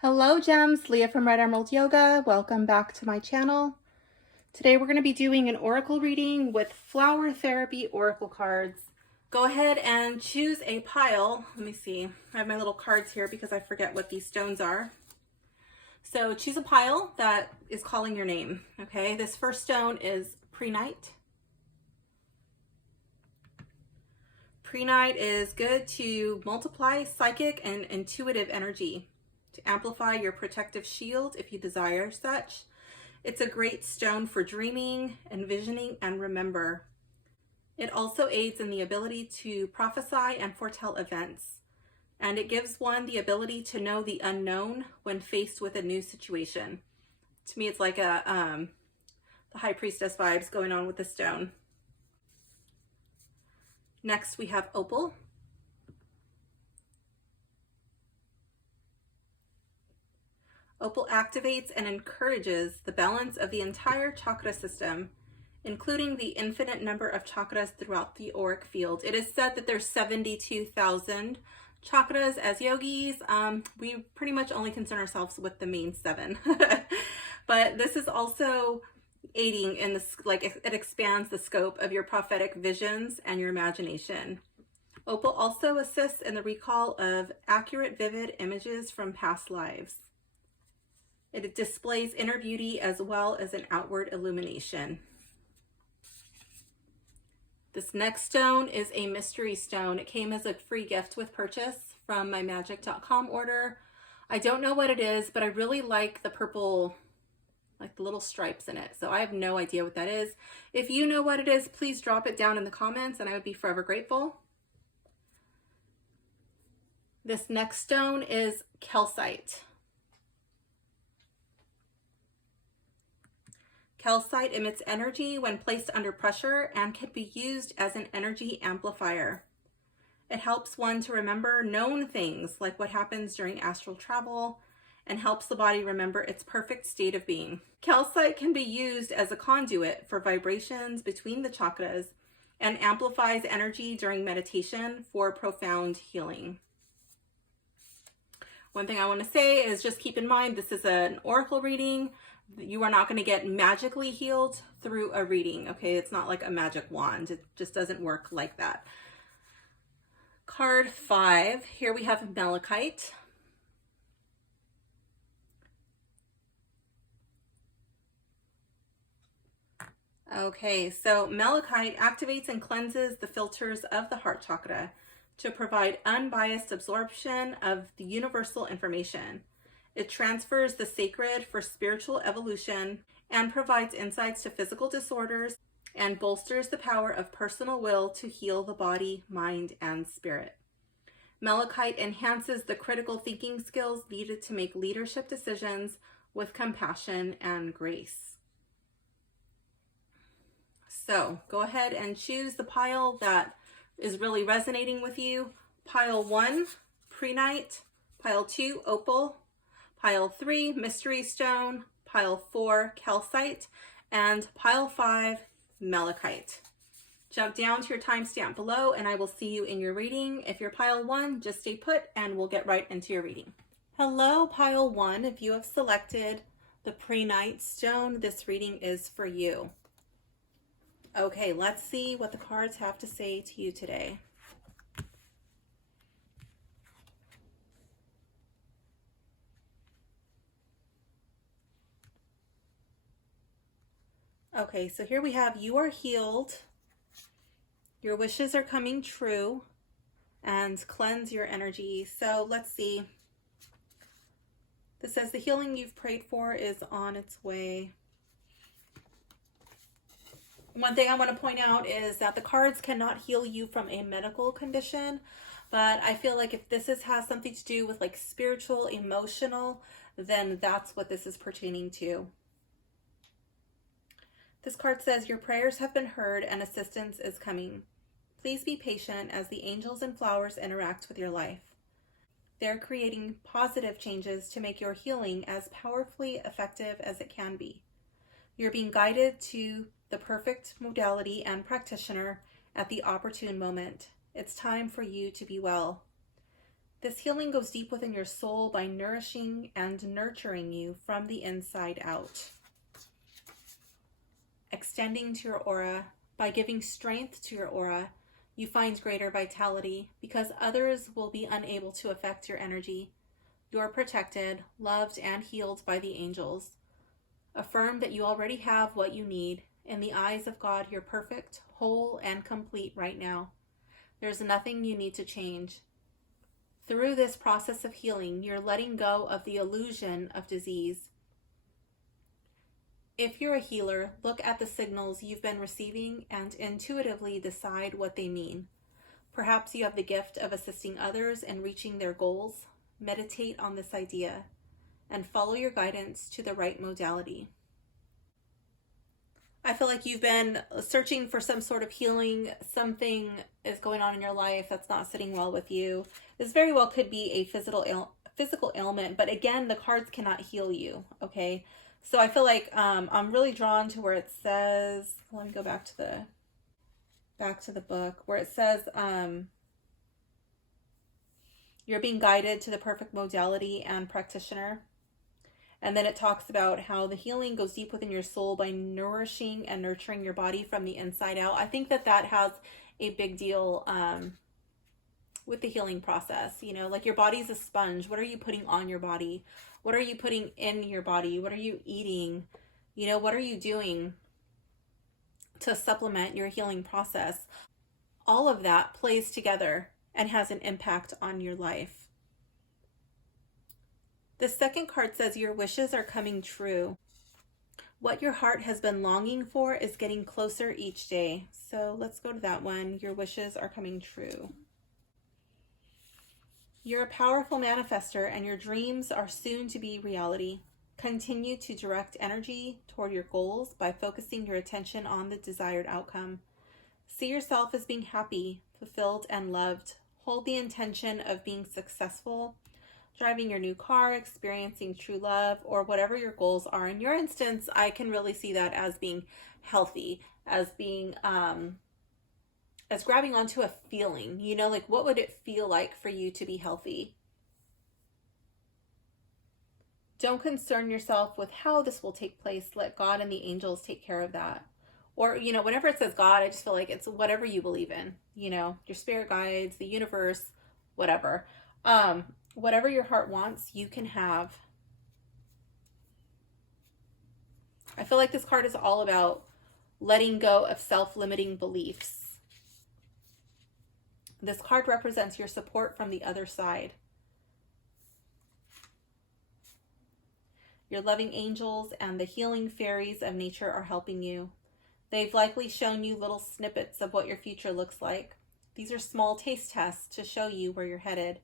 Hello gems, Leah from Red Emerald Yoga. Welcome back to my channel. Today we're going to be doing an oracle reading with flower therapy oracle cards. Go ahead and choose a pile. Let me see. I have my little cards here because I forget what these stones are. So choose a pile that is calling your name. Okay, this first stone is Pre-Night. Pre-Night is good to multiply psychic and intuitive energy, to amplify your protective shield if you desire such. It's a great stone for dreaming, envisioning, and remember. It also aids in the ability to prophesy and foretell events, and it gives one the ability to know the unknown when faced with a new situation. To me, it's like the High Priestess vibes going on with the stone. Next, we have Opal. Opal activates and encourages the balance of the entire chakra system, including the infinite number of chakras throughout the auric field. It is said that there's 72,000 chakras as yogis. We pretty much only concern ourselves with the main 7. But this is also aiding in this, like it expands the scope of your prophetic visions and your imagination. Opal also assists in the recall of accurate, vivid images from past lives. It displays inner beauty as well as an outward illumination. This next stone is a mystery stone. It came as a free gift with purchase from my magic.com order. I don't know what it is, but I really like the purple, like the little stripes in it. So I have no idea what that is. If you know what it is, please drop it down in the comments and I would be forever grateful. This next stone is calcite. Calcite emits energy when placed under pressure and can be used as an energy amplifier. It helps one to remember known things like what happens during astral travel and helps the body remember its perfect state of being. Calcite can be used as a conduit for vibrations between the chakras and amplifies energy during meditation for profound healing. One thing I want to say is just keep in mind this is an oracle reading. You are not going to get magically healed through a reading, okay? It's not like a magic wand. It just doesn't work like that. Card 5, here we have malachite. Okay, so malachite activates and cleanses the filters of the heart chakra to provide unbiased absorption of the universal information. It transfers the sacred for spiritual evolution and provides insights to physical disorders and bolsters the power of personal will to heal the body, mind, and spirit. Malachite enhances the critical thinking skills needed to make leadership decisions with compassion and grace. So go ahead and choose the pile that is really resonating with you. Pile 1, Pre-Night. Pile 2, Opal. Pile 3, Mystery Stone. Pile 4, Calcite. And Pile 5, Malachite. Jump down to your timestamp below and I will see you in your reading. If you're Pile 1, just stay put and we'll get right into your reading. Hello, Pile 1. If you have selected the Pre-Night stone, this reading is for you. Okay, let's see what the cards have to say to you today. Okay, so here we have you are healed, your wishes are coming true, and cleanse your energy. So let's see. This says the healing you've prayed for is on its way. One thing I want to point out is that the cards cannot heal you from a medical condition, but I feel like if this has something to do with like spiritual, emotional, then that's what this is pertaining to. This card says your prayers have been heard and assistance is coming. Please be patient as the angels and flowers interact with your life. They're creating positive changes to make your healing as powerfully effective as it can be. You're being guided to the perfect modality and practitioner at the opportune moment. It's time for you to be well. This healing goes deep within your soul by nourishing and nurturing you from the inside out. Extending to your aura, by giving strength to your aura, you find greater vitality because others will be unable to affect your energy. You're protected, loved, and healed by the angels. Affirm that you already have what you need. In the eyes of God, you're perfect, whole, and complete right now. There's nothing you need to change. Through this process of healing, you're letting go of the illusion of disease. If you're a healer, look at the signals you've been receiving and intuitively decide what they mean. Perhaps you have the gift of assisting others in reaching their goals. Meditate on this idea and follow your guidance to the right modality. I feel like you've been searching for some sort of healing. Something is going on in your life that's not sitting well with you. This very well could be a physical ailment, but again, the cards cannot heal you, okay? So I feel like I'm really drawn to where it says, let me go back to the book, where it says you're being guided to the perfect modality and practitioner. And then it talks about how the healing goes deep within your soul by nourishing and nurturing your body from the inside out. I think that has a big deal with the healing process. You know, like your body's a sponge. What are you putting on your body? What are you putting in your body? What are you eating? You know, what are you doing to supplement your healing process? All of that plays together and has an impact on your life. The second card says your wishes are coming true. What your heart has been longing for is getting closer each day. So let's go to that one. Your wishes are coming true. You're a powerful manifester and your dreams are soon to be reality. Continue to direct energy toward your goals by focusing your attention on the desired outcome. See yourself as being happy, fulfilled, and loved. Hold the intention of being successful, driving your new car, experiencing true love, or whatever your goals are. In your instance, I can really see that as being healthy, as being, as grabbing onto a feeling, you know, like what would it feel like for you to be healthy? Don't concern yourself with how this will take place. Let God and the angels take care of that. Or, you know, whenever it says God, I just feel like it's whatever you believe in, you know, your spirit guides, the universe, whatever. Whatever your heart wants, you can have. I feel like this card is all about letting go of self-limiting beliefs. This card represents your support from the other side. Your loving angels and the healing fairies of nature are helping you. They've likely shown you little snippets of what your future looks like. These are small taste tests to show you where you're headed.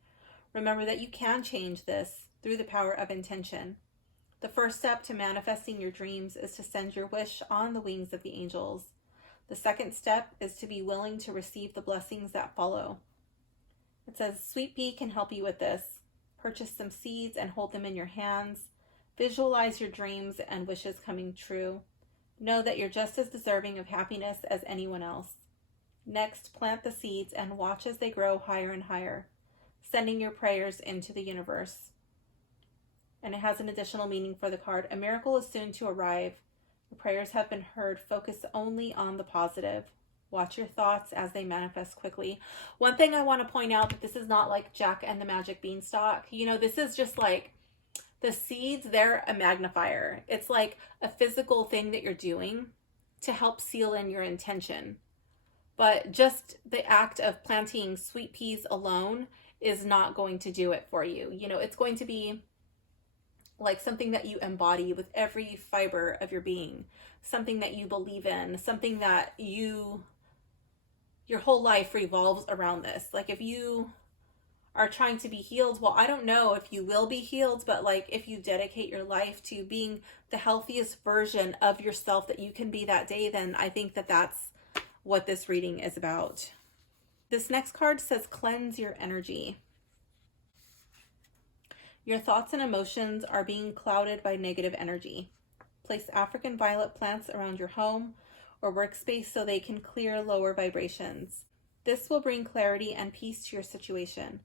Remember that you can change this through the power of intention. The first step to manifesting your dreams is to send your wish on the wings of the angels. The second step is to be willing to receive the blessings that follow. It says, Sweet Pea can help you with this. Purchase some seeds and hold them in your hands. Visualize your dreams and wishes coming true. Know that you're just as deserving of happiness as anyone else. Next, plant the seeds and watch as they grow higher and higher, sending your prayers into the universe. And it has an additional meaning for the card. A miracle is soon to arrive. Your prayers have been heard. Focus only on the positive. Watch your thoughts as they manifest quickly. One thing I want to point out, that this is not like Jack and the Magic Beanstalk. You know, this is just like the seeds, they're a magnifier. It's like a physical thing that you're doing to help seal in your intention. But just the act of planting sweet peas alone is not going to do it for you. You know, it's going to be like something that you embody with every fiber of your being, something that you believe in, something that your whole life revolves around this. Like if you are trying to be healed, well, I don't know if you will be healed, but like if you dedicate your life to being the healthiest version of yourself that you can be that day, then I think that that's what this reading is about. This next card says cleanse your energy. Your thoughts and emotions are being clouded by negative energy. Place African violet plants around your home or workspace so they can clear lower vibrations. This will bring clarity and peace to your situation.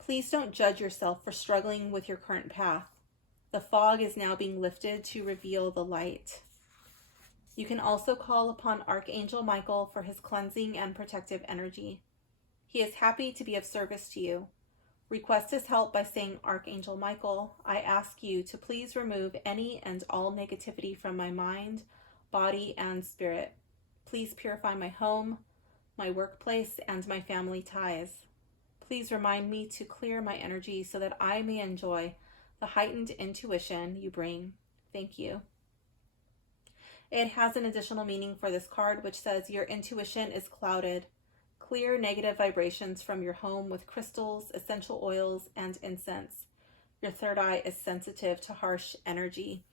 Please don't judge yourself for struggling with your current path. The fog is now being lifted to reveal the light. You can also call upon Archangel Michael for his cleansing and protective energy. He is happy to be of service to you. Request his help by saying, Archangel Michael, I ask you to please remove any and all negativity from my mind, body, and spirit. Please purify my home, my workplace, and my family ties. Please remind me to clear my energy so that I may enjoy the heightened intuition you bring. Thank you. It has an additional meaning for this card, which says your intuition is clouded. Clear negative vibrations from your home with crystals, essential oils, and incense. Your third eye is sensitive to harsh energy.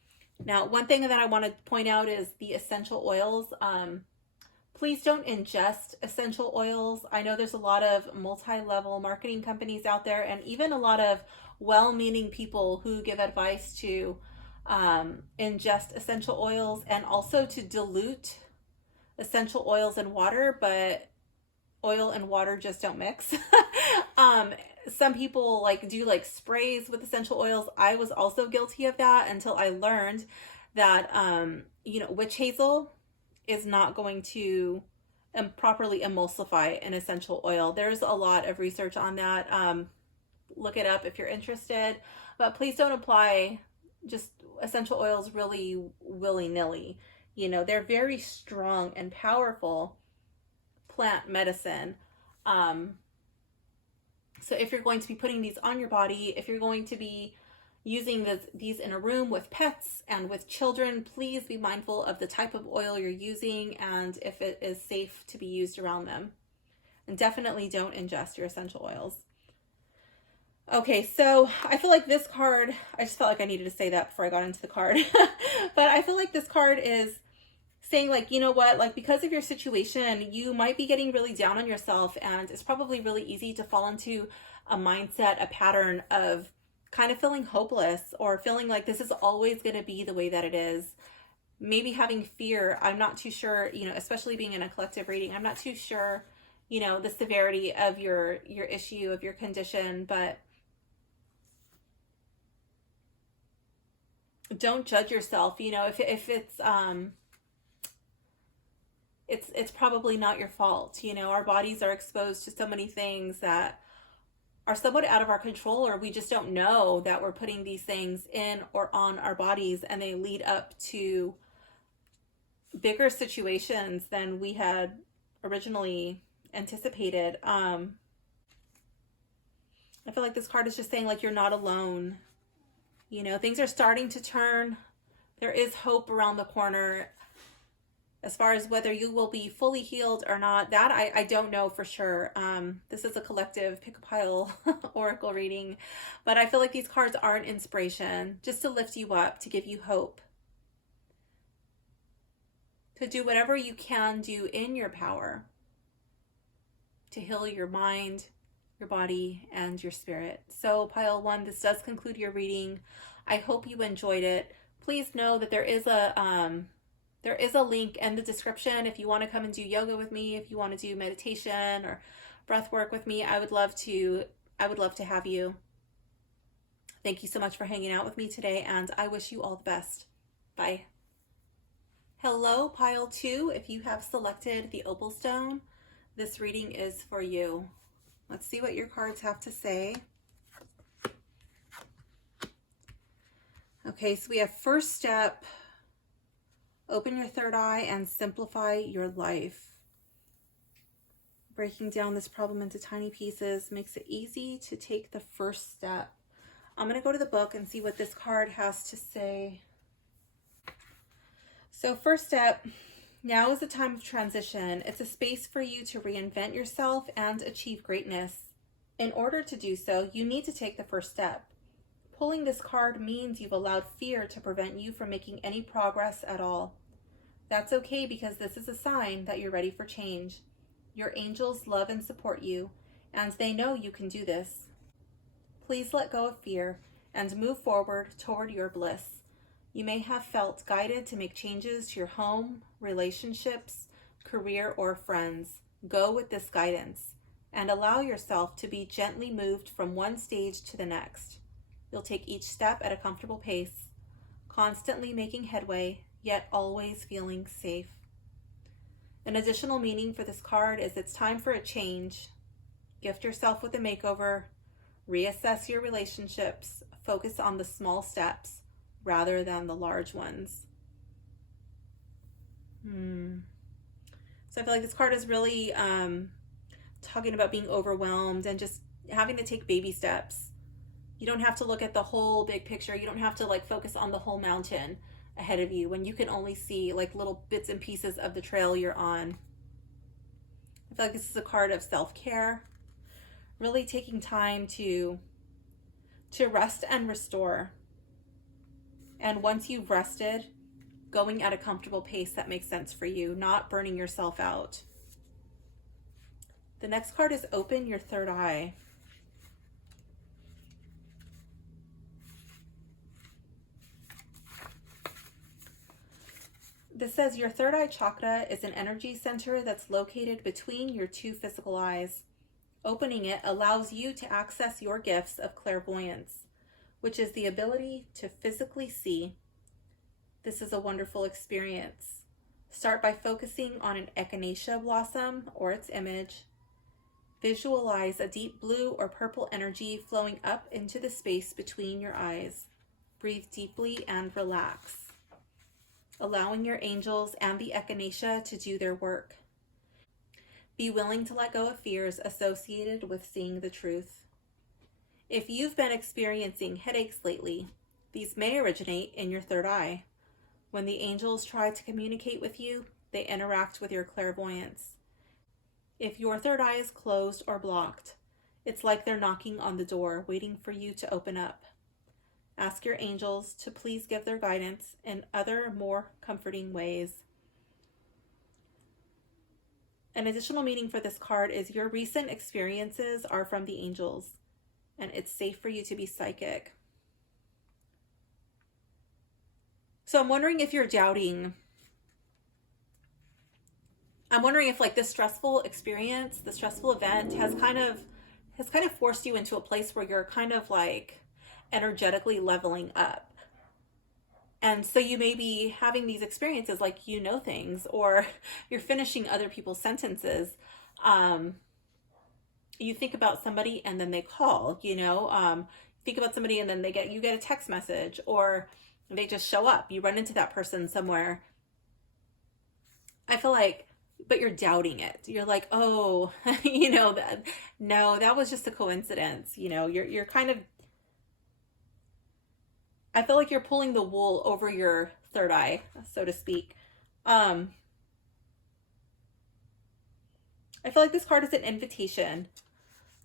Now, one thing that I want to point out is the essential oils. Please don't ingest essential oils. I know there's a lot of multi-level marketing companies out there, and even a lot of well-meaning people who give advice to ingest essential oils and also to dilute essential oils in water, but oil and water just don't mix. Some people do sprays with essential oils. I was also guilty of that until I learned that witch hazel is not going to properly emulsify an essential oil. There's a lot of research on that. Look it up if you're interested, but please don't apply just essential oils really willy-nilly. They're very strong and powerful plant medicine. So if you're going to be putting these on your body, if you're going to be using these in a room with pets and with children, please be mindful of the type of oil you're using and if it is safe to be used around them. And definitely don't ingest your essential oils. Okay, so I feel like this card, I just felt like I needed to say that before I got into the card. But I feel like this card is saying you know what, because of your situation, you might be getting really down on yourself, and it's probably really easy to fall into a mindset, a pattern of kind of feeling hopeless or feeling like this is always going to be the way that it is. Maybe having fear. I'm not too sure, especially being in a collective reading, I'm not too sure, the severity of your issue, of your condition, but don't judge yourself. If it's probably not your fault. Our bodies are exposed to so many things that are somewhat out of our control, or we just don't know that we're putting these things in or on our bodies, and they lead up to bigger situations than we had originally anticipated. I feel like this card is just saying you're not alone. Things are starting to turn. There is hope around the corner. As far as whether you will be fully healed or not, that I don't know for sure. This is a collective pick-a-pile oracle reading, but I feel like these cards are an inspiration just to lift you up, to give you hope, to do whatever you can do in your power to heal your mind, your body, and your spirit. So pile 1, this does conclude your reading. I hope you enjoyed it. Please know that there is a link in the description if you want to come and do yoga with me, if you want to do meditation or breath work with me. I would love to have you. Thank you so much for hanging out with me today, and I wish you all the best. Bye. Hello, pile 2. If you have selected the opal stone, this reading is for you. Let's see what your cards have to say. Okay, so we have first step. Open your third eye and simplify your life. Breaking down this problem into tiny pieces makes it easy to take the first step. I'm going to go to the book and see what this card has to say. So first step, now is a time of transition. It's a space for you to reinvent yourself and achieve greatness. In order to do so, you need to take the first step. Pulling this card means you've allowed fear to prevent you from making any progress at all. That's okay, because this is a sign that you're ready for change. Your angels love and support you, and they know you can do this. Please let go of fear and move forward toward your bliss. You may have felt guided to make changes to your home, relationships, career, or friends. Go with this guidance and allow yourself to be gently moved from one stage to the next. You'll take each step at a comfortable pace, constantly making headway, yet always feeling safe. An additional meaning for this card is it's time for a change. Gift yourself with a makeover, reassess your relationships, focus on the small steps rather than the large ones. So I feel like this card is really talking about being overwhelmed and just having to take baby steps. You don't have to look at the whole big picture. You don't have to like focus on the whole mountain ahead of you when you can only see like little bits and pieces of the trail you're on. I feel like this is a card of self-care, really taking time to rest and restore. And once you've rested, going at a comfortable pace that makes sense for you, not burning yourself out. The next card is open your third eye. This says your third eye chakra is an energy center that's located between your two physical eyes. Opening it allows you to access your gifts of clairvoyance, which is the ability to physically see. This is a wonderful experience. Start by focusing on an echinacea blossom or its image. Visualize a deep blue or purple energy flowing up into the space between your eyes. Breathe deeply and relax, allowing your angels and the echinacea to do their work. Be willing to let go of fears associated with seeing the truth. If you've been experiencing headaches lately, these may originate in your third eye. When the angels try to communicate with you, they interact with your clairvoyance. If your third eye is closed or blocked, it's like they're knocking on the door, waiting for you to open up. Ask your angels to please give their guidance in other, more comforting ways. An additional meaning for this card is your recent experiences are from the angels, and it's safe for you to be psychic. So I'm wondering if you're doubting. I'm wondering if like this stressful experience, the stressful event has kind of forced you into a place where you're kind of like energetically leveling up. And so you may be having these experiences like you know things, or you're finishing other people's sentences. You think about somebody and then they call, think about somebody and then you get a text message, or they just show up. You run into that person somewhere. I feel like, but you're doubting it. You're like, oh, that was just a coincidence. You're kind of, I feel like you're pulling the wool over your third eye, so to speak. I feel like this card is an invitation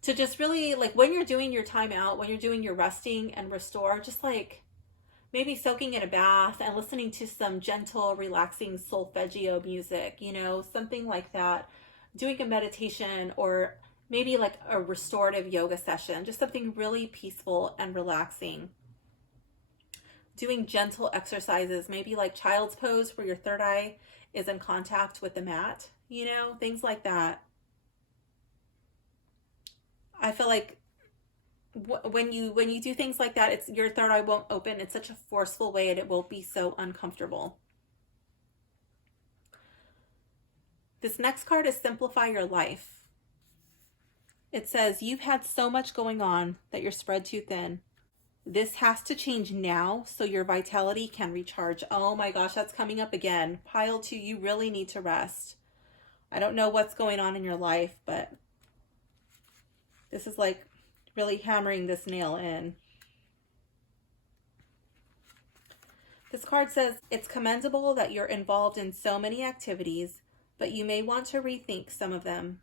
to just really, like, when you're doing your time out, when you're doing your resting and restore, just like maybe soaking in a bath and listening to some gentle, relaxing solfeggio music, something like that. Doing a meditation, or maybe like a restorative yoga session, just something really peaceful and relaxing. Doing gentle exercises, maybe like child's pose where your third eye is in contact with the mat, things like that. I feel like when you do things like that, it's your third eye won't open in such a forceful way, and it won't be so uncomfortable. This next card is simplify your life. It says you've had so much going on that you're spread too thin. This has to change now so your vitality can recharge. Oh my gosh, that's coming up again. Pile 2, you really need to rest. I don't know what's going on in your life, but this is like really hammering this nail in. This card says, it's commendable that you're involved in so many activities, but you may want to rethink some of them.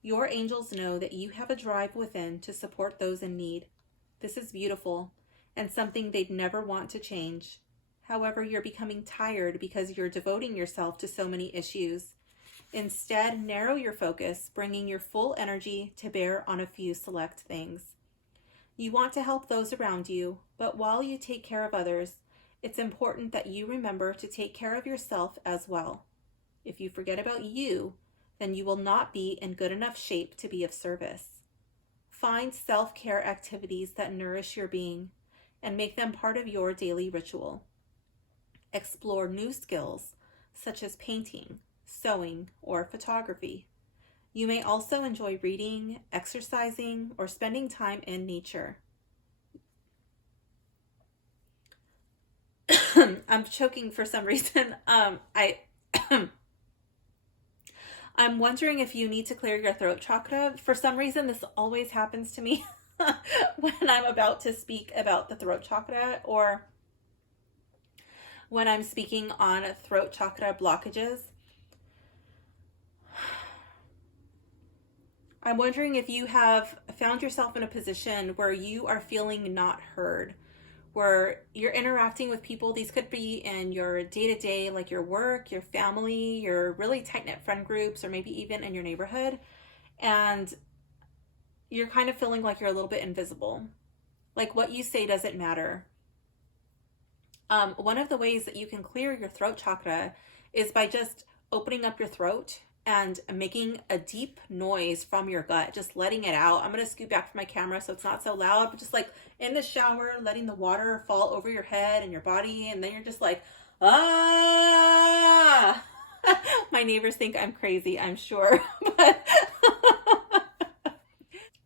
Your angels know that you have a drive within to support those in need. This is beautiful and something they'd never want to change. However, you're becoming tired because you're devoting yourself to so many issues. Instead, narrow your focus, bringing your full energy to bear on a few select things. You want to help those around you, but while you take care of others, it's important that you remember to take care of yourself as well. If you forget about you, then you will not be in good enough shape to be of service. Find self-care activities that nourish your being and make them part of your daily ritual. Explore new skills such as painting, sewing, or photography. You may also enjoy reading, exercising, or spending time in nature. I'm choking for some reason. I'm wondering if you need to clear your throat chakra. For some reason, this always happens to me when I'm about to speak about the throat chakra, or when I'm speaking on throat chakra blockages. I'm wondering if you have found yourself in a position where you are feeling not heard, where you're interacting with people. These could be in your day-to-day, like your work, your family, your really tight-knit friend groups, or maybe even in your neighborhood. And you're kind of feeling like you're a little bit invisible. Like what you say doesn't matter. One of the ways that you can clear your throat chakra is by just opening up your throat and making a deep noise from your gut, just letting it out. I'm going to scoot back from my camera so it's not so loud, but just like in the shower, letting the water fall over your head and your body. And then you're just like, ah. My neighbors think I'm crazy, I'm sure. But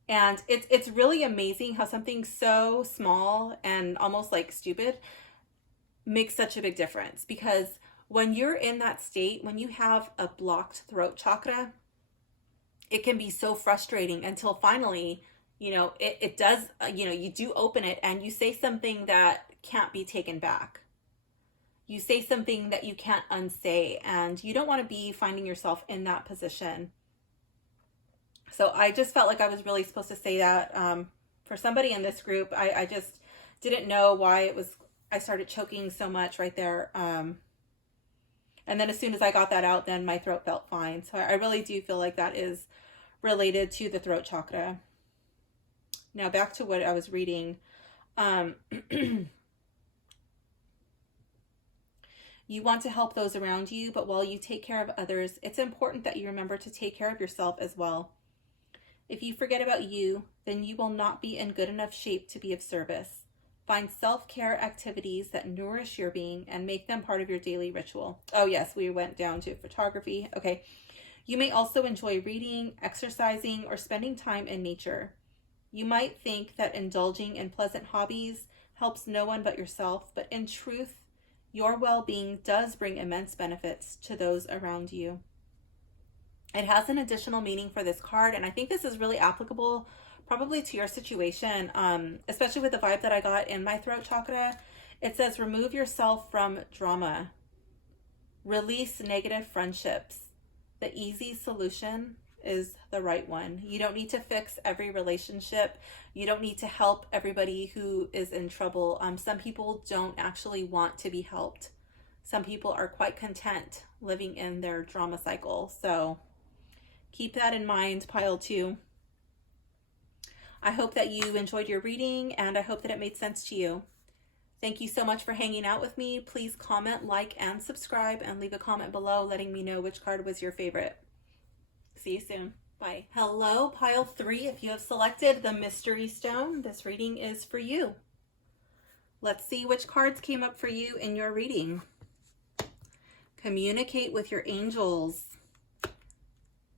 and it's really amazing how something so small and almost like stupid makes such a big difference. Because when you're in that state, when you have a blocked throat chakra, it can be so frustrating until finally, it does, you do open it and you say something that can't be taken back. You say something that you can't unsay, and you don't want to be finding yourself in that position. So I just felt like I was really supposed to say that for somebody in this group. I just didn't know why I started choking so much right there. And then as soon as I got that out, then my throat felt fine. So I really do feel like that is related to the throat chakra. Now back to what I was reading. You want to help those around you, but while you take care of others, it's important that you remember to take care of yourself as well. If you forget about you, then you will not be in good enough shape to be of service. Find self-care activities that nourish your being and make them part of your daily ritual. Oh yes, we went down to photography. Okay. You may also enjoy reading, exercising, or spending time in nature. You might think that indulging in pleasant hobbies helps no one but yourself, but in truth, your well-being does bring immense benefits to those around you. It has an additional meaning for this card, and I think this is really applicable probably to your situation, especially with the vibe that I got in my throat chakra. It says, remove yourself from drama. Release negative friendships. The easy solution is the right one. You don't need to fix every relationship. You don't need to help everybody who is in trouble. Some people don't actually want to be helped. Some people are quite content living in their drama cycle. So keep that in mind, pile 2. I hope that you enjoyed your reading, and I hope that it made sense to you. Thank you so much for hanging out with me. Please comment, like, and subscribe, and leave a comment below letting me know which card was your favorite. See you soon. Bye. Hello, pile 3. If you have selected the mystery stone, this reading is for you. Let's see which cards came up for you in your reading. Communicate with your angels.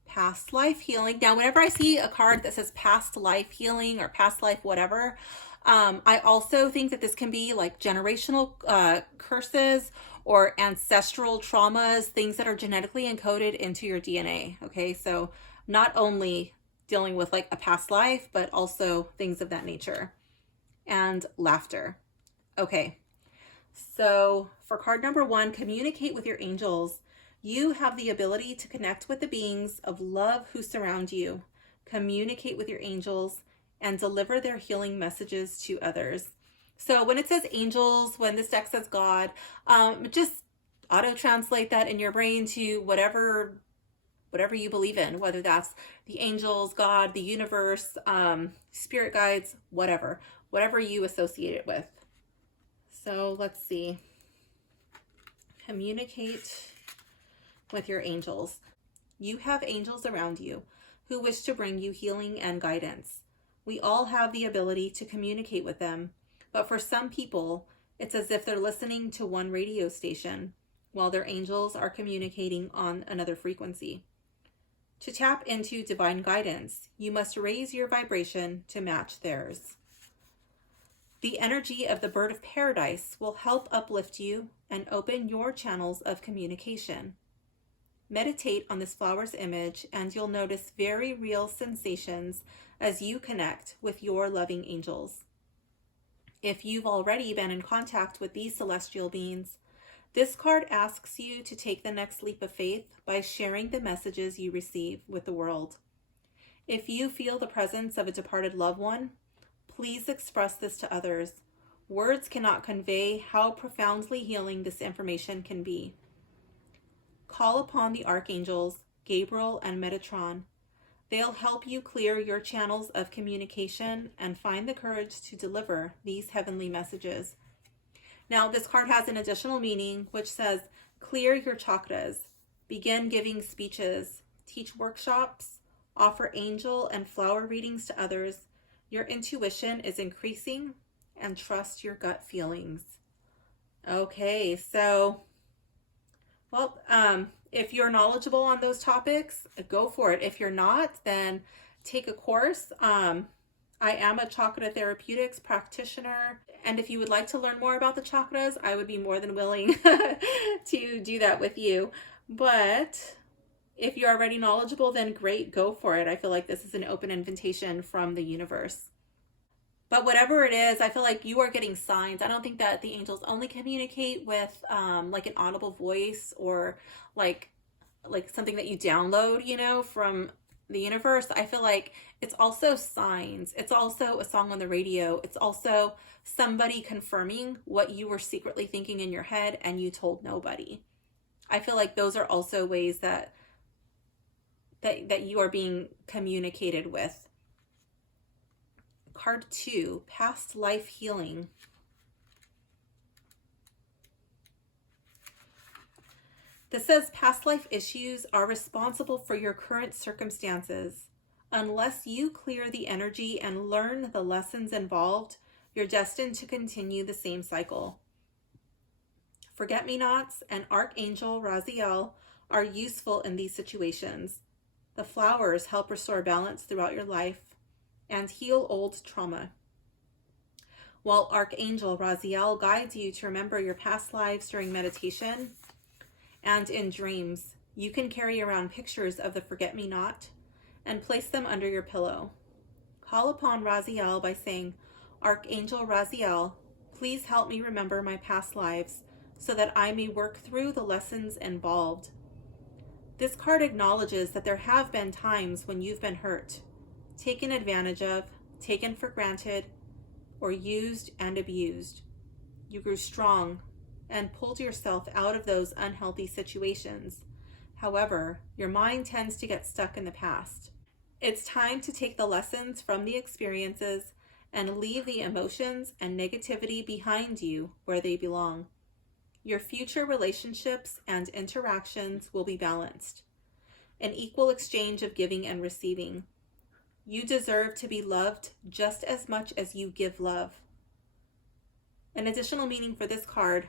Past life healing. Now, whenever I see a card that says past life healing or past life whatever, I also think that this can be like generational curses or ancestral traumas, things that are genetically encoded into your DNA. Okay, so not only dealing with like a past life, but also things of that nature. And laughter. Okay, so for card number 1, communicate with your angels. You have the ability to connect with the beings of love who surround you, communicate with your angels, and deliver their healing messages to others. So when it says angels, when this deck says God, just auto-translate that in your brain to whatever you believe in, whether that's the angels, God, the universe, spirit guides, whatever you associate it with. So let's see. Communicate with your angels. You have angels around you who wish to bring you healing and guidance. We all have the ability to communicate with them, but for some people, it's as if they're listening to one radio station while their angels are communicating on another frequency. To tap into divine guidance, you must raise your vibration to match theirs. The energy of the bird of paradise will help uplift you and open your channels of communication. Meditate on this flower's image and you'll notice very real sensations as you connect with your loving angels. If you've already been in contact with these celestial beings, this card asks you to take the next leap of faith by sharing the messages you receive with the world. If you feel the presence of a departed loved one, please express this to others. Words cannot convey how profoundly healing this information can be. Call upon the archangels, Gabriel and Metatron. They'll help you clear your channels of communication and find the courage to deliver these heavenly messages. Now, this card has an additional meaning which says, clear your chakras, begin giving speeches, teach workshops, offer angel and flower readings to others. Your intuition is increasing and trust your gut feelings. Okay, so, well, if you're knowledgeable on those topics, go for it. If you're not, then take a course. I am a chakra therapeutics practitioner, and if you would like to learn more about the chakras, I would be more than willing to do that with you. But if you're already knowledgeable, then great, go for it. I feel like this is an open invitation from the universe. But whatever it is, I feel like you are getting signs. I don't think that the angels only communicate with like an audible voice or like something that you download, you know, from the universe. I feel like it's also signs. It's also a song on the radio. It's also somebody confirming what you were secretly thinking in your head and you told nobody. I feel like those are also ways that you are being communicated with. Card 2, past life healing. This says past life issues are responsible for your current circumstances. Unless you clear the energy and learn the lessons involved, you're destined to continue the same cycle. Forget-me-nots and Archangel Raziel are useful in these situations. The flowers help restore balance throughout your life and heal old trauma. While Archangel Raziel guides you to remember your past lives during meditation and in dreams, you can carry around pictures of the forget-me-not and place them under your pillow. Call upon Raziel by saying, Archangel Raziel, please help me remember my past lives so that I may work through the lessons involved. This card acknowledges that there have been times when you've been hurt, taken advantage of, taken for granted, or used and abused. You grew strong and pulled yourself out of those unhealthy situations. However, your mind tends to get stuck in the past. It's time to take the lessons from the experiences and leave the emotions and negativity behind you where they belong. Your future relationships and interactions will be balanced, an equal exchange of giving and receiving. You deserve to be loved just as much as you give love. An additional meaning for this card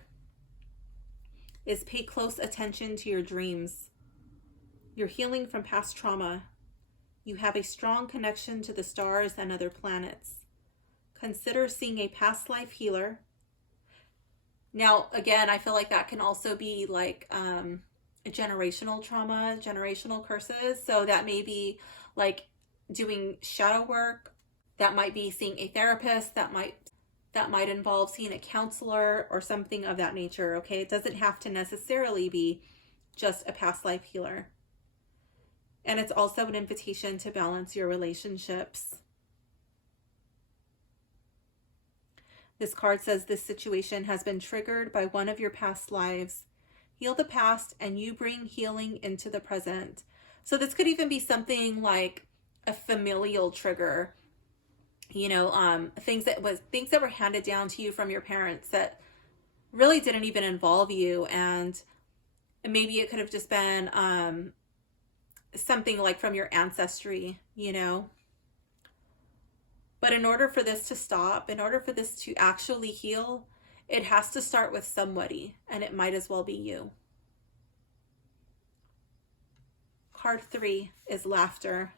is pay close attention to your dreams. You're healing from past trauma. You have a strong connection to the stars and other planets. Consider seeing a past life healer. Now, again, I feel like that can also be like generational trauma, generational curses. So that may be like doing shadow work. That might be seeing a therapist. That might involve seeing a counselor or something of that nature. Okay, it doesn't have to necessarily be just a past life healer. And it's also an invitation to balance your relationships. This card says this situation has been triggered by one of your past lives. Heal the past and you bring healing into the present. So this could even be something like a familial trigger, you know, things that were handed down to you from your parents that really didn't even involve you. And maybe it could have just been something like from your ancestry, you know. But in order for this to stop, in order for this to actually heal, it has to start with somebody, and it might as well be you. Card 3 is laughter.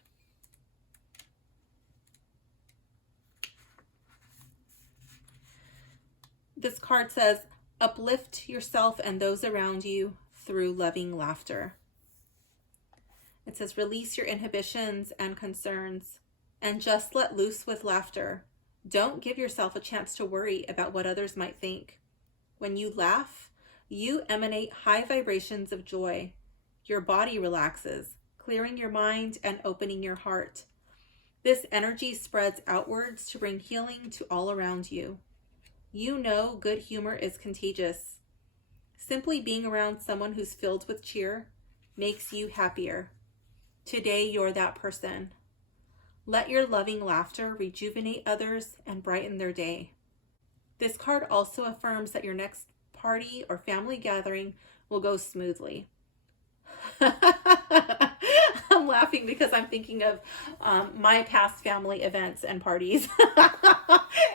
This card says, uplift yourself and those around you through loving laughter. It says, release your inhibitions and concerns and just let loose with laughter. Don't give yourself a chance to worry about what others might think. When you laugh, you emanate high vibrations of joy. Your body relaxes, clearing your mind and opening your heart. This energy spreads outwards to bring healing to all around you. You know good humor is contagious. Simply being around someone who's filled with cheer makes you happier. Today, you're that person. Let your loving laughter rejuvenate others and brighten their day. This card also affirms that your next party or family gathering will go smoothly. I'm laughing because I'm thinking of my past family events and parties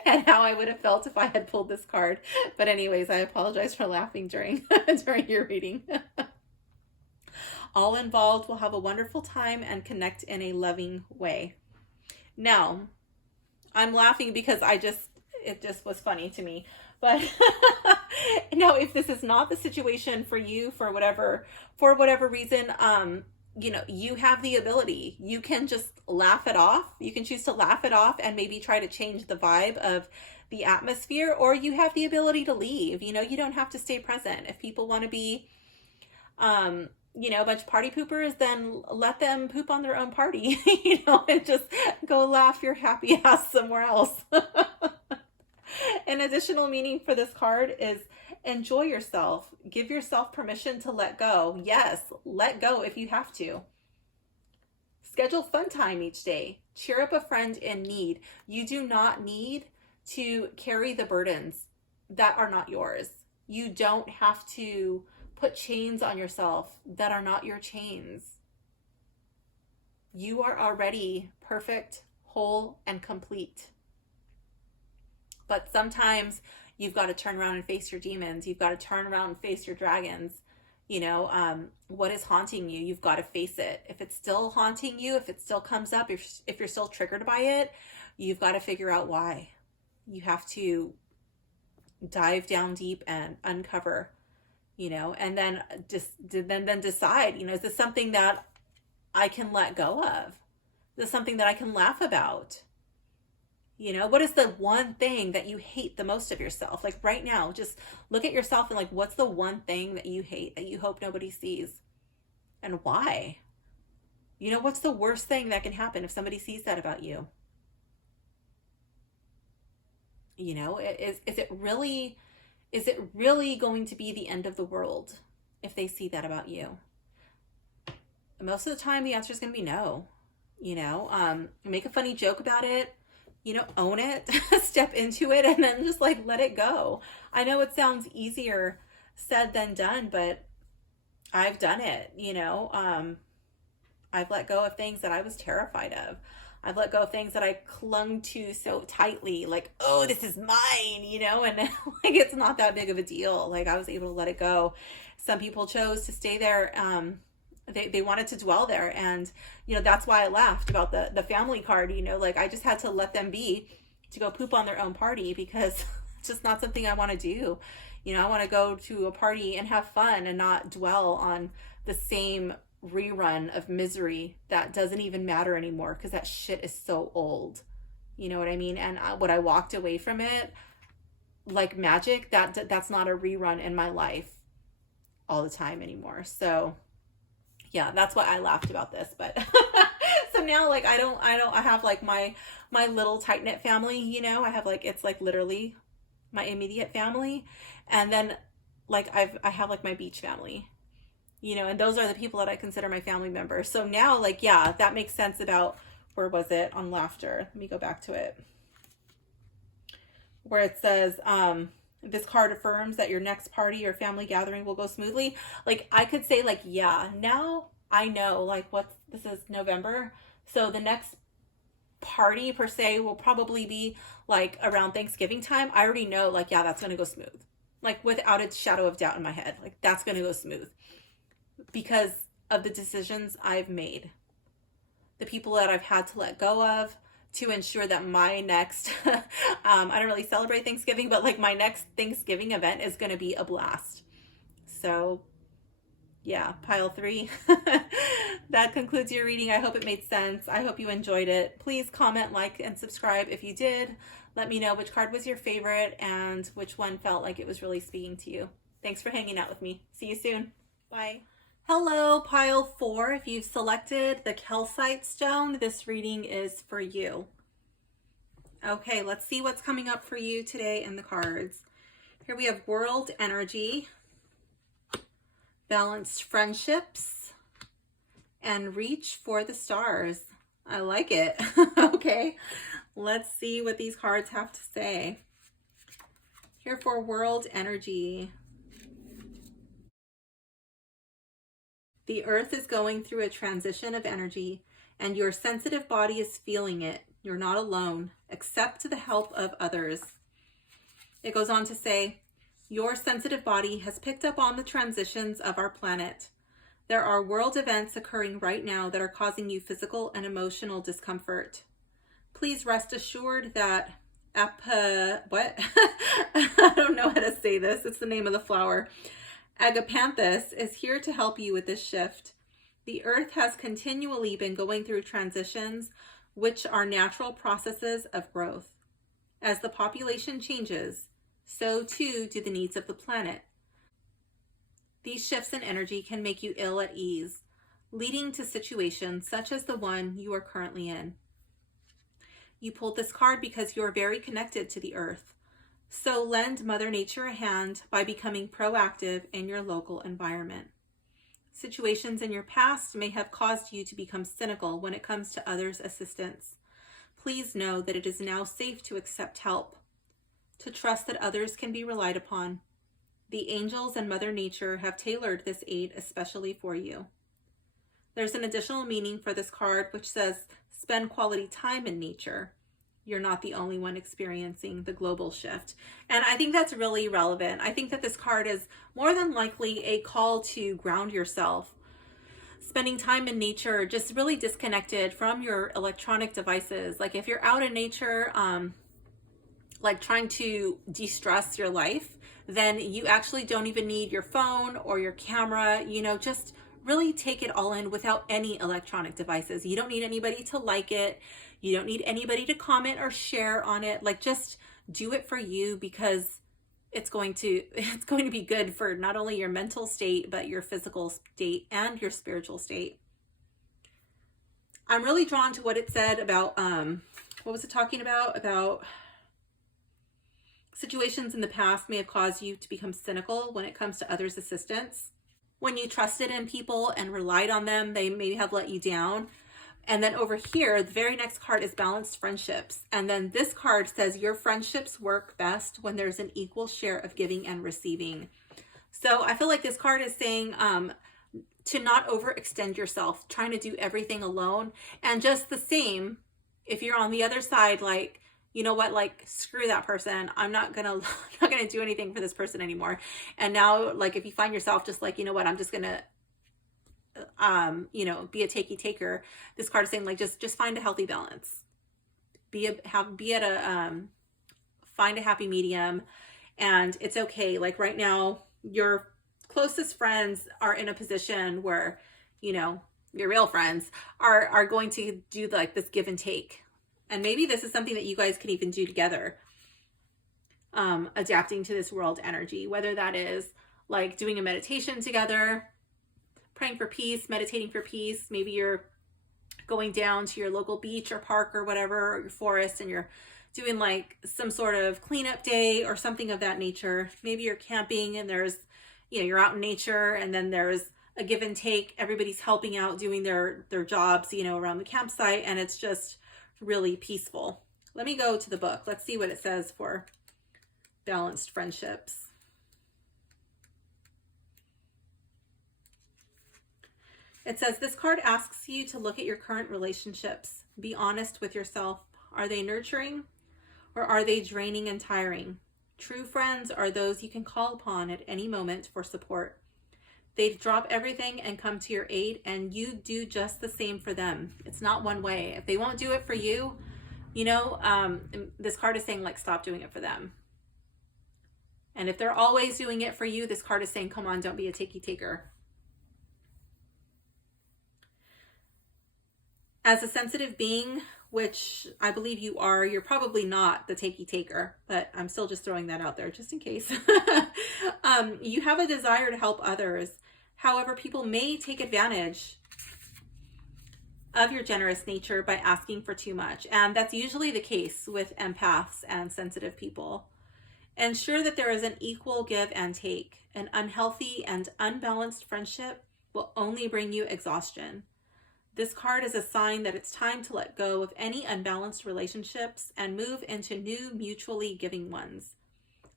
and how I would have felt if I had pulled this card. But anyways, I apologize for laughing during your reading. All involved will have a wonderful time and connect in a loving way. Now, I'm laughing because it just was funny to me. But now, if this is not the situation for you, for whatever reason, you know, you have the ability. You can just laugh it off. You can choose to laugh it off and maybe try to change the vibe of the atmosphere, or you have the ability to leave. You know, you don't have to stay present. If people want to be, you know, a bunch of party poopers, then let them poop on their own party, you know, and just go laugh your happy ass somewhere else. An additional meaning for this card is enjoy yourself. Give yourself permission to let go. Yes, let go if you have to. Schedule fun time each day. Cheer up a friend in need. You do not need to carry the burdens that are not yours. You don't have to put chains on yourself that are not your chains. You are already perfect, whole, and complete. But sometimes you've got to turn around and face your demons. You've got to turn around and face your dragons. You know, what is haunting you? You've got to face it. If it's still haunting you, if it still comes up, if you're still triggered by it, you've got to figure out why. You have to dive down deep and uncover, you know, and then then decide, you know, is this something that I can let go of? Is this something that I can laugh about? You know, what is the one thing that you hate the most of yourself? Like right now, just look at yourself and like, what's the one thing that you hate that you hope nobody sees? And why? You know, what's the worst thing that can happen if somebody sees that about you? You know, is it really going to be the end of the world if they see that about you? Most of the time, the answer is going to be no. You know, make a funny joke about it. You know, own it, step into it, and then just like let it go. I know it sounds easier said than done, but I've done it, you know. I've let go of things that I was terrified of. I've let go of things that I clung to so tightly, like, oh, this is mine, you know, and like it's not that big of a deal. Like I was able to let it go. Some people chose to stay there. They wanted to dwell there, and you know, that's why I laughed about the family card. You know, like I just had to let them be to go poop on their own party, because it's just not something I want to do. You know, I want to go to a party and have fun and not dwell on the same rerun of misery that doesn't even matter anymore, because that shit is so old. You know what I mean? And when I walked away from it like magic, that's not a rerun in my life all the time anymore. So yeah, that's why I laughed about this. But so now, like, I have like my little tight knit family, you know, I have like, it's like literally my immediate family. And then like, I have like my beach family, you know, and those are the people that I consider my family members. So now, like, yeah, that makes sense about, where was it on laughter? Let me go back to it. Where it says, this card affirms that your next party or family gathering will go smoothly. Like I could say like, yeah, now I know, like, this is November. So the next party per se will probably be like around Thanksgiving time. I already know, like, yeah, that's going to go smooth. Like, without a shadow of doubt in my head. Like, that's going to go smooth because of the decisions I've made, the people that I've had to let go of to ensure that my next, I don't really celebrate Thanksgiving, but like my next Thanksgiving event is going to be a blast. So yeah, pile 3. That concludes your reading. I hope it made sense. I hope you enjoyed it. Please comment, like, and subscribe if you did. Let me know which card was your favorite and which one felt like it was really speaking to you. Thanks for hanging out with me. See you soon. Bye. Hello, pile 4. If you've selected the calcite stone, this reading is for you. Okay, let's see what's coming up for you today in the cards. Here we have world energy, balanced friendships, and reach for the stars. I like it. Okay, let's see what these cards have to say. Here for world energy. The earth is going through a transition of energy, and your sensitive body is feeling it. You're not alone. Accept the help of others. It goes on to say, your sensitive body has picked up on the transitions of our planet. There are world events occurring right now that are causing you physical and emotional discomfort. Please rest assured that what? I don't know how to say this. It's the name of the flower. Agapanthus is here to help you with this shift. The earth has continually been going through transitions, which are natural processes of growth. As the population changes, so too do the needs of the planet. These shifts in energy can make you ill at ease, leading to situations such as the one you are currently in. You pulled this card because you are very connected to the earth. So lend Mother Nature a hand by becoming proactive in your local environment. Situations in your past may have caused you to become cynical when it comes to others' assistance. Please know that it is now safe to accept help, to trust that others can be relied upon. The angels and Mother Nature have tailored this aid especially for you. There's an additional meaning for this card which says, spend quality time in nature. You're not the only one experiencing the global shift. And I think that's really relevant. I think that this card is more than likely a call to ground yourself. Spending time in nature, just really disconnected from your electronic devices. Like if you're out in nature, like trying to de-stress your life, then you actually don't even need your phone or your camera, just really take it all in without any electronic devices. You don't need anybody to like it. You don't need anybody to comment or share on it. Like just do it for you because it's going to be good for not only your mental state, but your physical state and your spiritual state. I'm really drawn to what it said about, what was it talking about? About situations in the past may have caused you to become cynical when it comes to others' assistance. When you trusted in people and relied on them, they may have let you down. And then over here, the very next card is balanced friendships. And then this card says your friendships work best when there's an equal share of giving and receiving. So I feel like this card is saying to not overextend yourself, trying to do everything alone. And just the same, if you're on the other side, like, you know what, like, screw that person. I'm not gonna do anything for this person anymore. And now, like, if you find yourself just like, you know what, I'm just gonna be a takey taker. This card is saying like just find a healthy balance. Find a happy medium, and it's okay. Like right now, your closest friends are in a position where, your real friends are going to do like this give and take. And maybe this is something that you guys can even do together, adapting to this world energy, whether that is like doing a meditation together, praying for peace, meditating for peace. Maybe you're going down to your local beach or park or whatever, or your forest, and you're doing like some sort of cleanup day or something of that nature. Maybe you're camping and there's, you're out in nature and then there's a give and take. Everybody's helping out, doing their jobs, around the campsite, and it's just really peaceful. Let me go to the book. Let's see what it says for balanced friendships. It says this card asks you to look at your current relationships. Be honest with yourself. Are they nurturing or are they draining and tiring? True friends are those you can call upon at any moment for support. They drop everything and come to your aid, and you do just the same for them. It's not one way. If they won't do it for you, you know, this card is saying, like, stop doing it for them. And if they're always doing it for you, this card is saying, come on, don't be a takey taker. As a sensitive being, which I believe you are, you're probably not the takey taker, but I'm still just throwing that out there just in case. You have a desire to help others. However, people may take advantage of your generous nature by asking for too much. And that's usually the case with empaths and sensitive people. Ensure that there is an equal give and take. An unhealthy and unbalanced friendship will only bring you exhaustion. This card is a sign that it's time to let go of any unbalanced relationships and move into new mutually giving ones.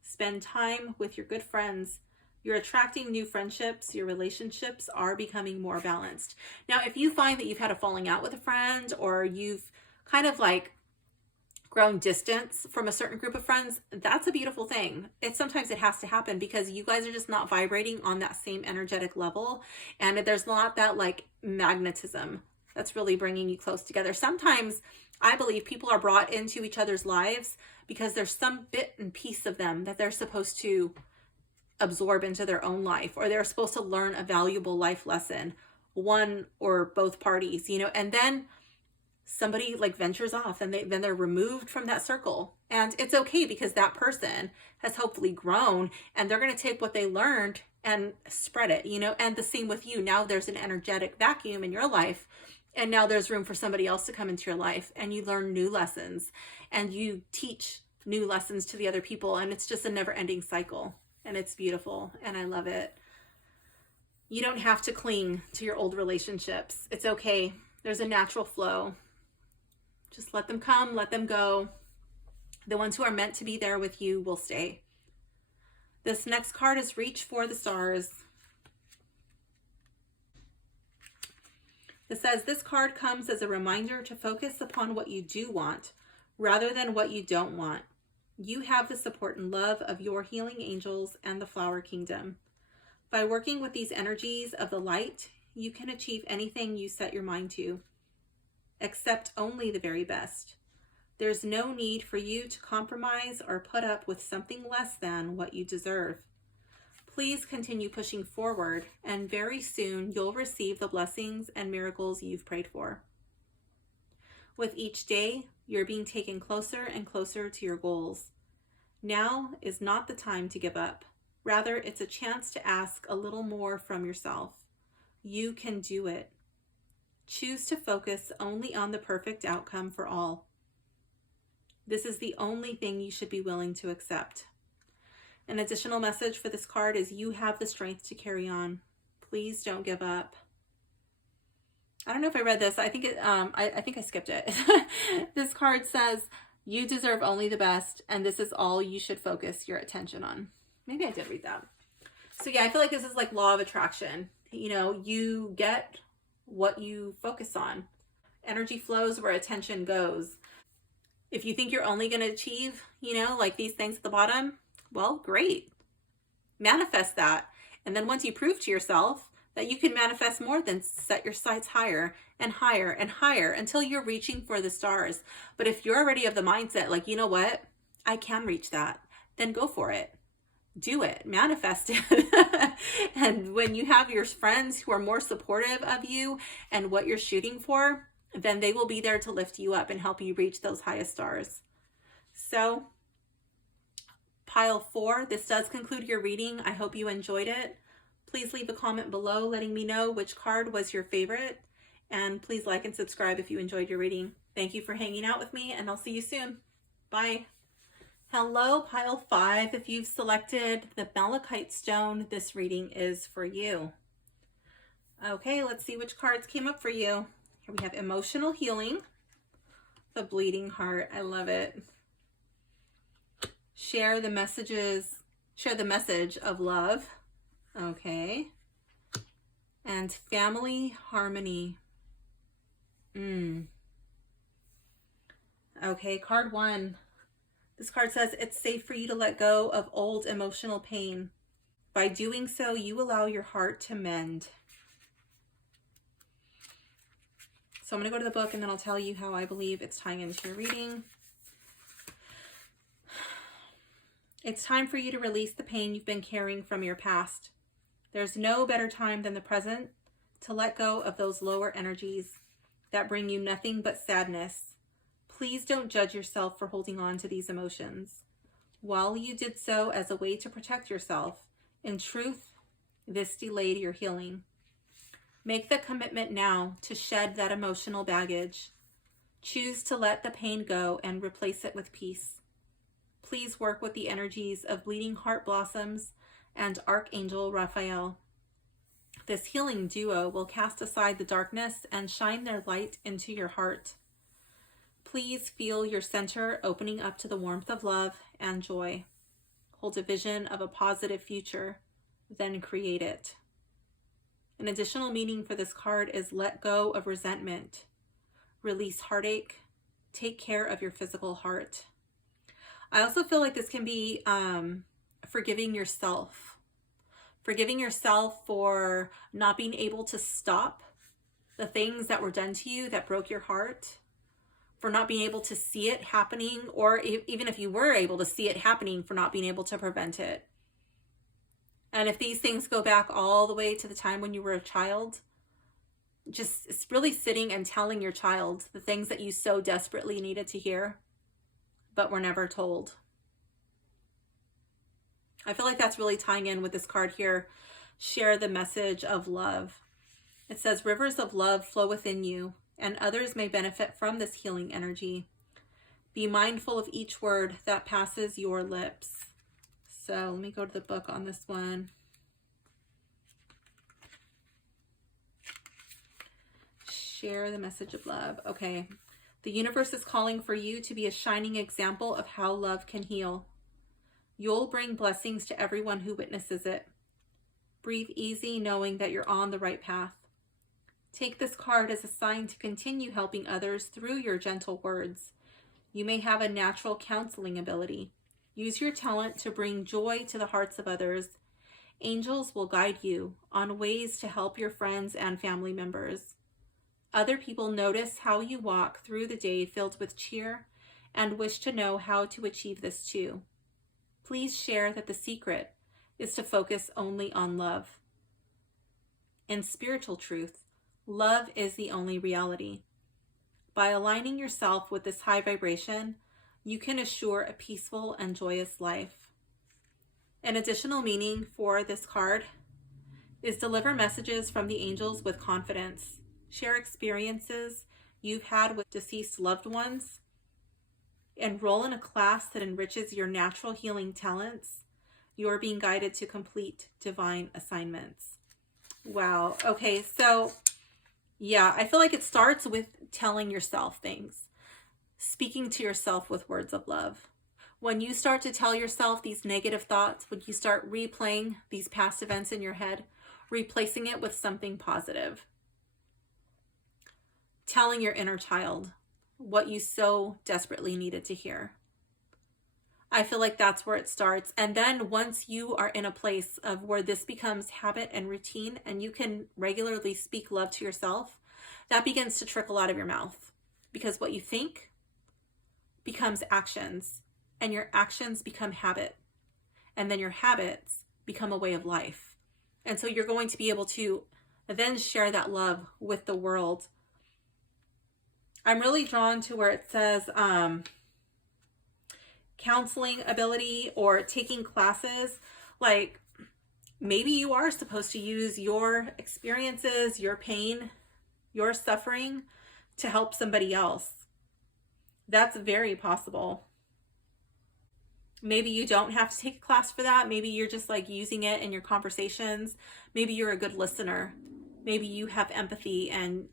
Spend time with your good friends. You're attracting new friendships. Your relationships are becoming more balanced. Now, if you find that you've had a falling out with a friend, or you've kind of like grown distance from a certain group of friends, that's a beautiful thing. Sometimes it has to happen because you guys are just not vibrating on that same energetic level. And there's not that like magnetism that's really bringing you close together. Sometimes I believe people are brought into each other's lives because there's some bit and piece of them that they're supposed to absorb into their own life, or they're supposed to learn a valuable life lesson, one or both parties, you know, and then somebody like ventures off and then they're removed from that circle. And it's okay because that person has hopefully grown and they're going to take what they learned and spread it, you know, and the same with you. Now there's an energetic vacuum in your life, and now there's room for somebody else to come into your life, and you learn new lessons and you teach new lessons to the other people. And it's just a never ending cycle. And it's beautiful, and I love it. You don't have to cling to your old relationships. It's okay. There's a natural flow. Just let them come, let them go. The ones who are meant to be there with you will stay. This next card is Reach for the Stars. It says this card comes as a reminder to focus upon what you do want rather than what you don't want. You have the support and love of your healing angels and the flower kingdom. By working with these energies of the light, you can achieve anything you set your mind to. Accept only the very best. There's no need for you to compromise or put up with something less than what you deserve. Please continue pushing forward, and very soon you'll receive the blessings and miracles you've prayed for. With each day, you're being taken closer and closer to your goals. Now is not the time to give up. Rather, it's a chance to ask a little more from yourself. You can do it. Choose to focus only on the perfect outcome for all. This is the only thing you should be willing to accept. An additional message for this card is you have the strength to carry on. Please don't give up. I don't know if I read this. I think I skipped it. This card says, you deserve only the best, and this is all you should focus your attention on. Maybe I did read that. So yeah, I feel like this is like law of attraction. You know, you get what you focus on. Energy flows where attention goes. If you think you're only going to achieve, you know, like these things at the bottom, well, great. Manifest that. And then once you prove to yourself that you can manifest more, then set your sights higher and higher and higher until you're reaching for the stars. But if you're already of the mindset, like, you know what, I can reach that, then go for it. Do it, manifest it. And when you have your friends who are more supportive of you and what you're shooting for, then they will be there to lift you up and help you reach those highest stars. So pile 4, this does conclude your reading. I hope you enjoyed it. Please leave a comment below letting me know which card was your favorite. And please like and subscribe if you enjoyed your reading. Thank you for hanging out with me, and I'll see you soon. Bye. Hello, pile 5. If you've selected the Malachite stone, this reading is for you. Okay, let's see which cards came up for you. Here we have emotional healing, the bleeding heart. I love it. Share the message of love. Okay. and family harmony. Okay, card 1. This card says it's safe for you to let go of old emotional pain. By doing so, you allow your heart to mend. So I'm going to go to the book and then I'll tell you how I believe it's tying into your reading. It's time for you to release the pain you've been carrying from your past. There's no better time than the present to let go of those lower energies that bring you nothing but sadness. Please don't judge yourself for holding on to these emotions. While you did so as a way to protect yourself, in truth, this delayed your healing. Make the commitment now to shed that emotional baggage. Choose to let the pain go and replace it with peace. Please work with the energies of Bleeding Heart Blossoms and Archangel Raphael. This healing duo will cast aside the darkness and shine their light into your heart. Please feel your center opening up to the warmth of love and joy. Hold a vision of a positive future, then create it. An additional meaning for this card is let go of resentment. Release heartache. Take care of your physical heart. I also feel like this can be forgiving yourself. Forgiving yourself for not being able to stop the things that were done to you that broke your heart. For not being able to see it happening, or even if you were able to see it happening, for not being able to prevent it. And if these things go back all the way to the time when you were a child, just it's really sitting and telling your child the things that you so desperately needed to hear, but were never told. I feel like that's really tying in with this card here. Share the message of love. It says, rivers of love flow within you, and others may benefit from this healing energy. Be mindful of each word that passes your lips. So let me go to the book on this one. Share the message of love. Okay. The universe is calling for you to be a shining example of how love can heal. You'll bring blessings to everyone who witnesses it. Breathe easy, knowing that you're on the right path. Take this card as a sign to continue helping others through your gentle words. You may have a natural counseling ability. Use your talent to bring joy to the hearts of others. Angels will guide you on ways to help your friends and family members. Other people notice how you walk through the day filled with cheer and wish to know how to achieve this too. Please share that the secret is to focus only on love. In spiritual truth, love is the only reality. By aligning yourself with this high vibration, you can assure a peaceful and joyous life. An additional meaning for this card is deliver messages from the angels with confidence. Share experiences you've had with deceased loved ones. Enroll in a class that enriches your natural healing talents. You are being guided to complete divine assignments. Wow. Okay, so yeah, I feel like it starts with telling yourself things, speaking to yourself with words of love. When you start to tell yourself these negative thoughts, when you start replaying these past events in your head, replacing it with something positive, telling your inner child what you so desperately needed to hear. I feel like that's where it starts. And then once you are in a place of where this becomes habit and routine and you can regularly speak love to yourself, that begins to trickle out of your mouth, because what you think becomes actions, and your actions become habit, and then your habits become a way of life. And so you're going to be able to then share that love with the world. I'm really drawn to where it says counseling ability or taking classes. Like maybe you are supposed to use your experiences, your pain, your suffering to help somebody else. That's very possible. Maybe you don't have to take a class for that. Maybe you're just like using it in your conversations. Maybe you're a good listener. Maybe you have empathy and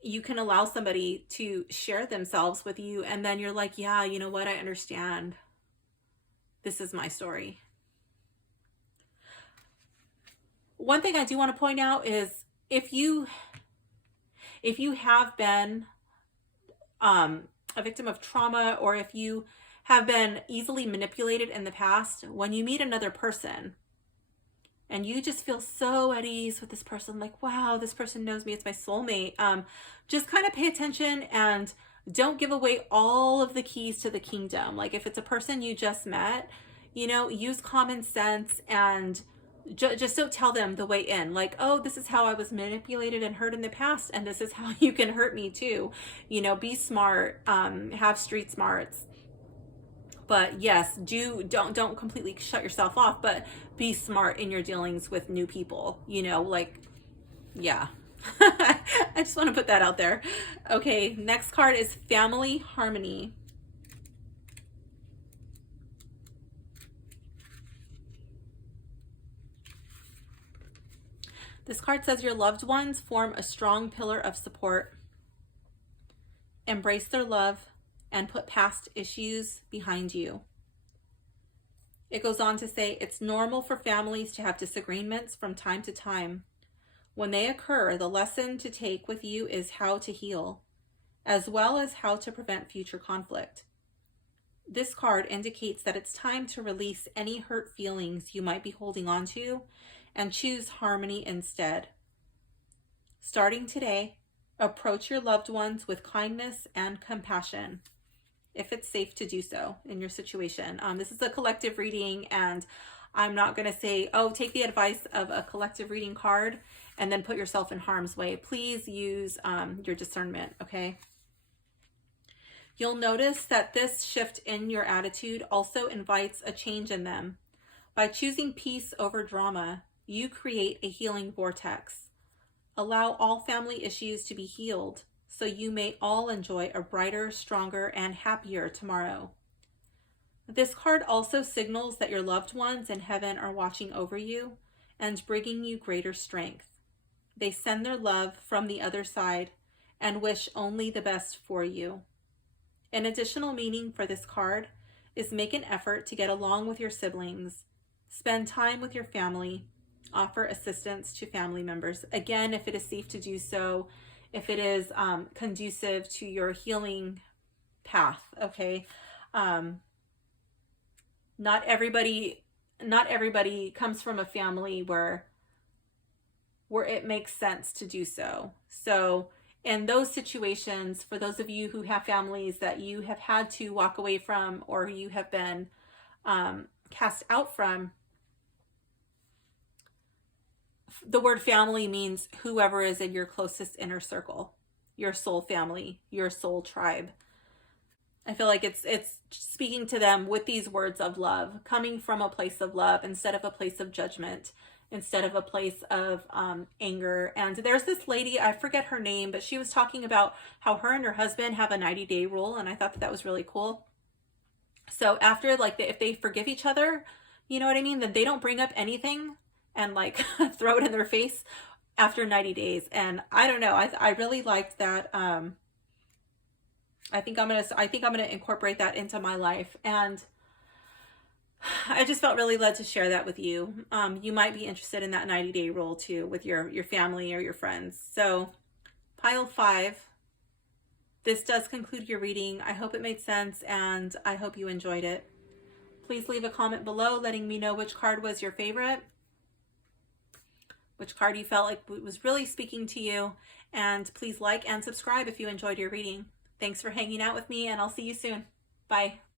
you can allow somebody to share themselves with you. And then you're like, yeah, you know what? I understand. This is my story. one thing I do want to point out is if you have been a victim of trauma, or if you have been easily manipulated in the past, when you meet another person and you just feel so at ease with this person, like, wow, this person knows me, it's my soulmate, just kind of pay attention and don't give away all of the keys to the kingdom. Like if it's a person you just met, you know, use common sense and just don't tell them the way in, like, oh, this is how I was manipulated and hurt in the past, and this is how you can hurt me too. You know, be smart, have street smarts. But yes, don't completely shut yourself off, but be smart in your dealings with new people, you know, like, yeah. I just want to put that out there. Okay, next card is Family Harmony. This card says your loved ones form a strong pillar of support. Embrace their love and put past issues behind you. It goes on to say it's normal for families to have disagreements from time to time. When they occur, the lesson to take with you is how to heal, as well as how to prevent future conflict. This card indicates that it's time to release any hurt feelings you might be holding on to and choose harmony instead. Starting today, approach your loved ones with kindness and compassion, if it's safe to do so in your situation. This is a collective reading, and I'm not going to say, oh, take the advice of a collective reading card and then put yourself in harm's way. Please use your discernment, okay? You'll notice that this shift in your attitude also invites a change in them. By choosing peace over drama, you create a healing vortex. Allow all family issues to be healed so you may all enjoy a brighter, stronger, and happier tomorrow. This card also signals that your loved ones in heaven are watching over you and bringing you greater strength. They send their love from the other side and wish only the best for you. An additional meaning for this card is make an effort to get along with your siblings, spend time with your family, offer assistance to family members. Again, if it is safe to do so, if it is conducive to your healing path, okay? Not everybody comes from a family where it makes sense to do so. So in those situations, for those of you who have families that you have had to walk away from, or you have been cast out from, the word family means whoever is in your closest inner circle, your soul family, your soul tribe. I feel like it's speaking to them with these words of love, coming from a place of love instead of a place of judgment, instead of a place of anger. And there's this lady, I forget her name, but she was talking about how her and her husband have a 90-day rule, and I thought that was really cool. So after, like, if they forgive each other, you know what I mean, then they don't bring up anything and like throw it in their face after 90 days. And I don't know, I really liked that. I think I'm gonna incorporate that into my life, and I just felt really led to share that with you. You might be interested in that 90-day rule too with your family or your friends. So pile 5, this does conclude your reading. I hope it made sense, and I hope you enjoyed it. Please leave a comment below letting me know which card was your favorite, which card you felt like was really speaking to you, and please like and subscribe if you enjoyed your reading. Thanks for hanging out with me, and I'll see you soon. Bye.